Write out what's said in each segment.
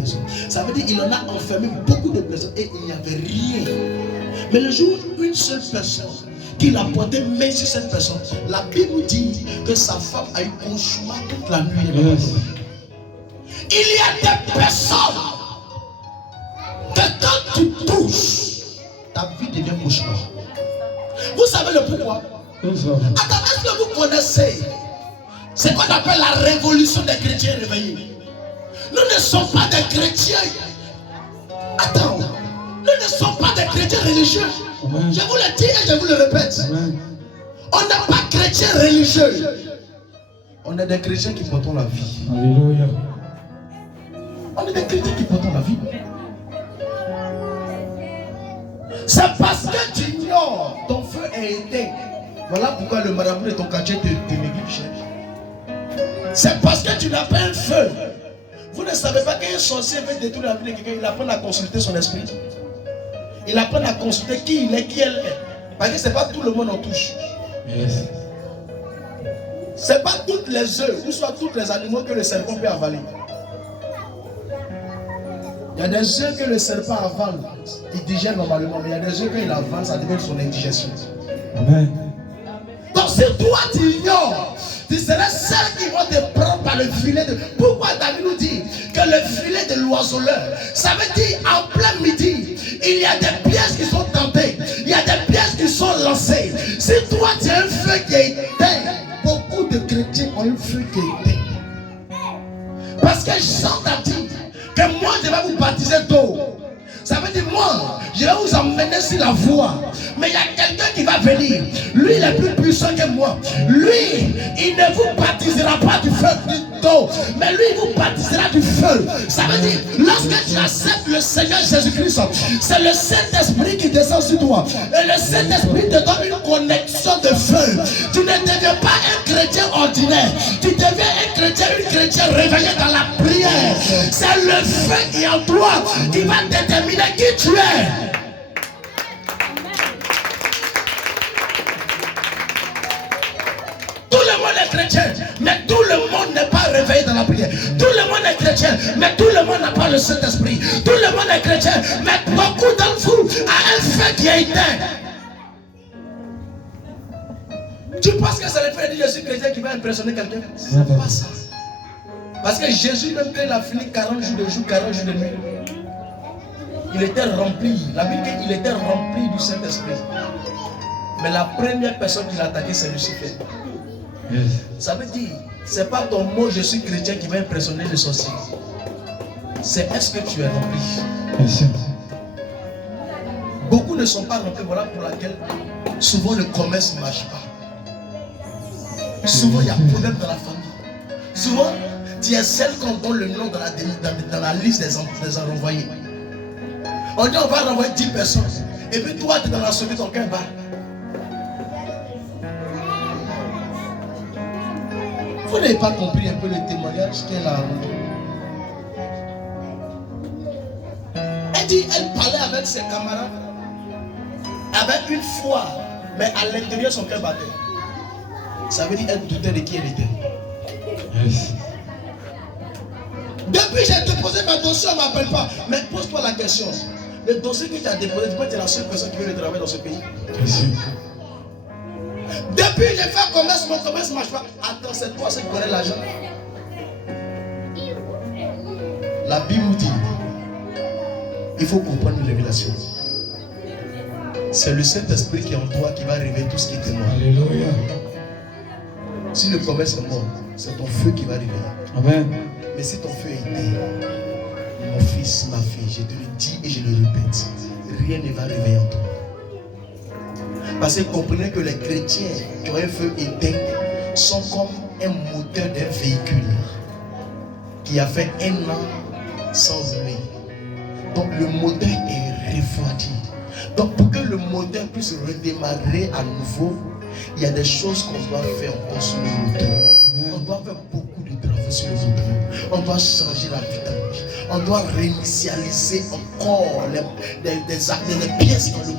maison. Ça veut dire qu'il en a enfermé beaucoup de personnes et il n'y avait rien. Mais le jour où une seule personne qu'il a porté main sur cette personne, la Bible nous dit que sa femme a eu cauchemar toute la nuit. Il y a des personnes que quand tu touches, ta vie devient cauchemar. Vous savez le pourquoi? Attends, est-ce que vous connaissez ce qu'on appelle la révolution des chrétiens réveillés? Nous ne sommes pas des chrétiens. Attends, nous ne sommes pas des chrétiens religieux. Amen. Je vous le dis et je vous le répète. Amen. On n'est pas chrétiens religieux. On est des chrétiens qui portent la vie. Alléluia. On est des chrétiens qui portent la vie. C'est parce que tu ignores, ton feu est éteint. Voilà pourquoi le marabout de ton quartier te néglige. C'est parce que tu n'as pas un feu. Vous ne savez pas qu'un sorcier veut détruire la vie de quelqu'un. Il apprend à consulter son esprit. Il apprend à consulter qui il est, qui elle est. Parce que ce n'est pas tout le monde en touche. Yes. Ce n'est pas toutes les œufs, ou soit tous les animaux que le serpent peut avaler. Il y a des œufs que le serpent avale, il digère normalement, mais il y a des œufs qu'il avale, ça devient son indigestion. Amen. Donc si toi tu ignores, tu serais celle qui va te prendre par le filet de... Pourquoi David nous dit que le filet de l'oiseleur, ça veut dire en plein midi, il y a des pièges qui sont tentés, il y a des pièges qui sont lancés. Si toi tu as un feu qui est éteint, beaucoup de chrétiens ont un feu qui est éteint. Parce que Jean t'a dit que moi je vais vous baptiser d'eau. Ça veut dire moi, je vais vous emmener sur la voie. Mais il y a quelqu'un qui va venir. Lui, il est plus puissant que moi. Lui, il ne vous baptisera pas du feu d'eau. Mais lui, il vous baptisera du feu. Ça veut dire, lorsque tu acceptes le Seigneur Jésus-Christ, c'est le Saint-Esprit qui descend sur toi. Et le Saint-Esprit te donne une connexion de feu. Tu ne deviens pas un chrétien ordinaire. Tu deviens un chrétien, une chrétienne réveillée dans la prière. C'est le feu qui est en toi qui va déterminer qui tu es. Tout le monde est chrétien, mais tout le monde n'est pas réveillé dans la prière. Tout le monde est chrétien, mais tout le monde n'a pas le Saint-Esprit. Tout le monde est chrétien, mais beaucoup d'entre vous ont un feu qui est éteint. Tu penses que c'est le fait de dire je suis chrétien qui va impressionner quelqu'un? C'est pas ça. Parce que Jésus, même quand il a fini 40 jours de jour, 40 jours de nuit, il était rempli. La Bible dit qu'il était rempli du Saint-Esprit. Mais la première personne qui l'a attaqué, c'est Lucifer. Yes. Ça veut dire, c'est pas ton mot je suis chrétien qui va impressionner les sorciers. C'est est-ce que tu es rempli? Yes. Beaucoup ne sont pas remplis, voilà pour laquelle souvent le commerce ne marche pas. Souvent il y a problème dans la famille. Souvent, tu es celle qu'on donne le nom dans la liste des envoyés. On dit on va renvoyer 10 personnes. Et puis toi, tu es dans la sauveuse, ton cœur bat. Vous n'avez pas compris un peu le témoignage qu'elle a rendu. Elle dit, elle parlait avec ses camarades avec une foi, mais à l'intérieur son cœur battait. Ça veut dire qu'elle doutait de qui elle était. Yes. Depuis j'ai déposé ma dossier, on ne m'appelle pas. Mais pose-toi la question. Le dossier que tu as déposé, tu es la seule personne qui veut travailler dans ce pays. Yes. Depuis j'ai fait un commerce, mon commerce ne marche pas. Attends, c'est toi qui connais l'argent. La Bible nous dit, il faut comprendre une révélation. C'est le Saint-Esprit qui est en toi qui va révéler tout ce qui est mort. Alléluia. Si le commerce est mort, c'est ton feu qui va réveiller. Amen. Mais si ton feu est éteint, mon fils, ma fille, je te le dis et je le répète, rien ne va réveiller en toi. Parce que comprenez que les chrétiens qui ont un feu éteint sont comme un moteur d'un véhicule qui a fait 1 an sans rouler. Donc le moteur est refroidi. Donc pour que le moteur puisse redémarrer à nouveau, il y a des choses qu'on doit faire encore sur le moteur. On doit faire beaucoup de travail sur le moteur. On doit changer la vitamine. On doit réinitialiser encore les pièces dans le moteur.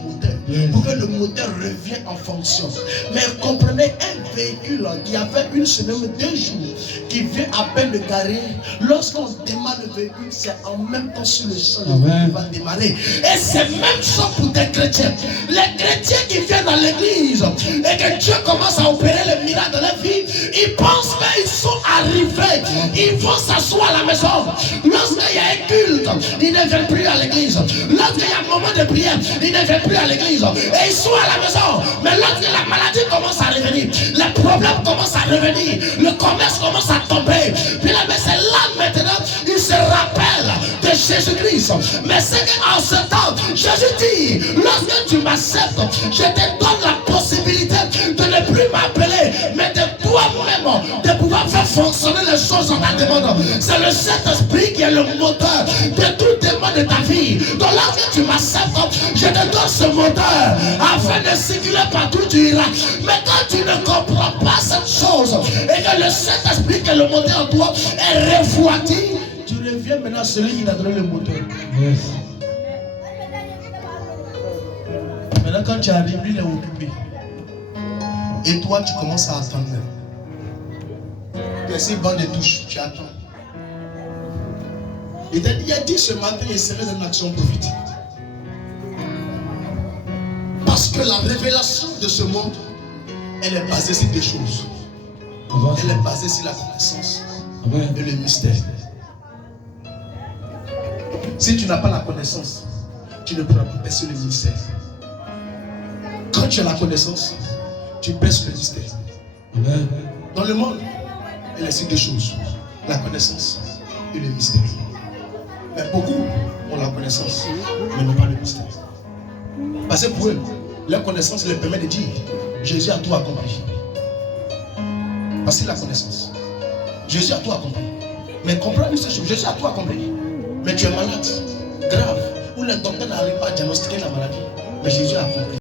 pour que le moteur revienne en fonction. Mais comprenez, un véhicule qui a fait une semaine, 2 jours, qui vient à peine de garer, lorsqu'on démarre le véhicule, c'est en même temps sur le sol qui va démarrer. Et c'est même chose pour des chrétiens. Les chrétiens qui viennent dans l'église et que Dieu commence à opérer les miracles dans leur vie, ils pensent qu'ils sont arrivés, ils vont s'asseoir à la maison. Lorsqu'il y a un culte, ils ne viennent plus à l'église. Lorsqu'il y a un moment de prière, ils ne viennent plus à l'église. Et ils sont à la maison. Mais lorsque la maladie commence à revenir, les problèmes commencent à revenir, le commerce commence à tomber. Puis là, mais c'est là maintenant, ils se rappellent de Jésus-Christ. Mais c'est qu'en ce temps, Jésus dit, lorsque tu m'acceptes, je te donne la possibilité de ne plus m'appeler, mais de toi-même, de pouvoir faire fonctionner les choses en ta demande. C'est le Saint-Esprit qui est le moteur de toute demande de ta vie. Donc lorsque tu m'acceptes, je te donne ce moteur afin de circuler partout où tu iras. Mais quand tu ne comprends pas cette chose et que le Saint-Esprit qui est le moteur en toi est refroidi, tu reviens maintenant à celui qui t'a donné le moteur. Yes. Maintenant quand tu arrives, lui il est occupé. Et toi tu commences à attendre. Tu es sur le banc de touche, tu attends. Il a dit ce matin, il serait dans une action prophétique. Parce que la révélation de ce monde, elle est basée sur des choses. Elle est basée sur la connaissance et le mystère. Si tu n'as pas la connaissance, tu ne pourras pas percer le mystère. Quand tu as la connaissance, tu perces le mystère. Dans le monde, elle est sur deux choses. La connaissance et le mystère. Mais beaucoup ont la connaissance, mais n'ont pas le mystère. Parce que pour eux, leur connaissance leur permet de dire Jésus a tout accompli. Parce que la connaissance. Jésus a tout accompli. Mais comprends une seule chose, Jésus a tout accompli. Mais tu es malade, grave, où le docteur n'arrive pas à diagnostiquer la maladie. Mais Jésus a accompli.